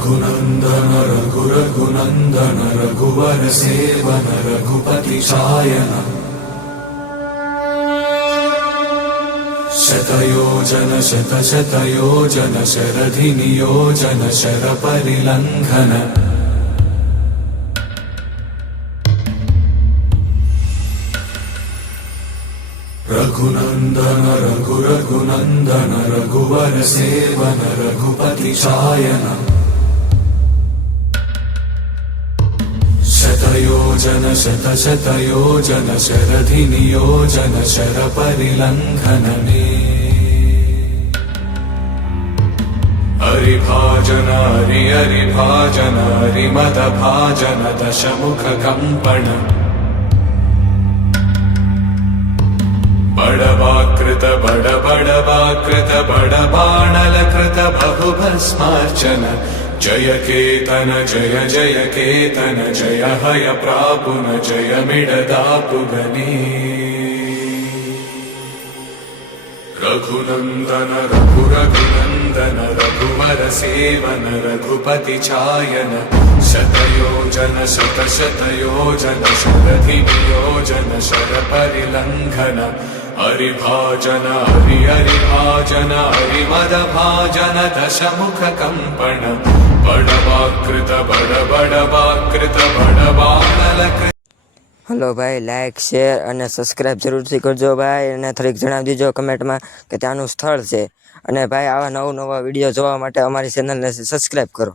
रघुनंदन रघुनंदन रघुवर सेवन रघुपति शायन शतयोजन शतयोजन शरधि नियोजन शर परिलंघन रघुनंदन रघुनंदन रघुवर सेवन रघुपति शायन शतयोजन शतयोजन शरधि नियोजन शर परिलंघन हरिभाजन हरिभाजन हरिमद भाजन दशमुख कंपन बड़वाकृत बड़वाकृत बड़बाणलकृत बहुभस्मार्चन जय केतन जय जय केतन जय हय प्रापुन जय मिडदापुगनी रघुनंदन रघुनंदन रघुवर सेवन रघुपति चायन शतयोजन शतयोजन शरधि नियोजन शर परिलंघन हरिभाजन हरिभाजन हरिमद भाजन दशमुख कंपन बड़वाकृत बड़बाणलकृत। हेलो भाई, लाइक शेर અને સબસ્ક્રાઇબ જરૂરથી કરજો ભાઈ, અને થોડીક જણાવી દીજો કમેન્ટમાં કે ત્યાંનું સ્થળ છે. અને ભાઈ આવા નવા વિડીયો જોવા માટે અમારી ચેનલને સબસ્ક્રાઇબ કરો.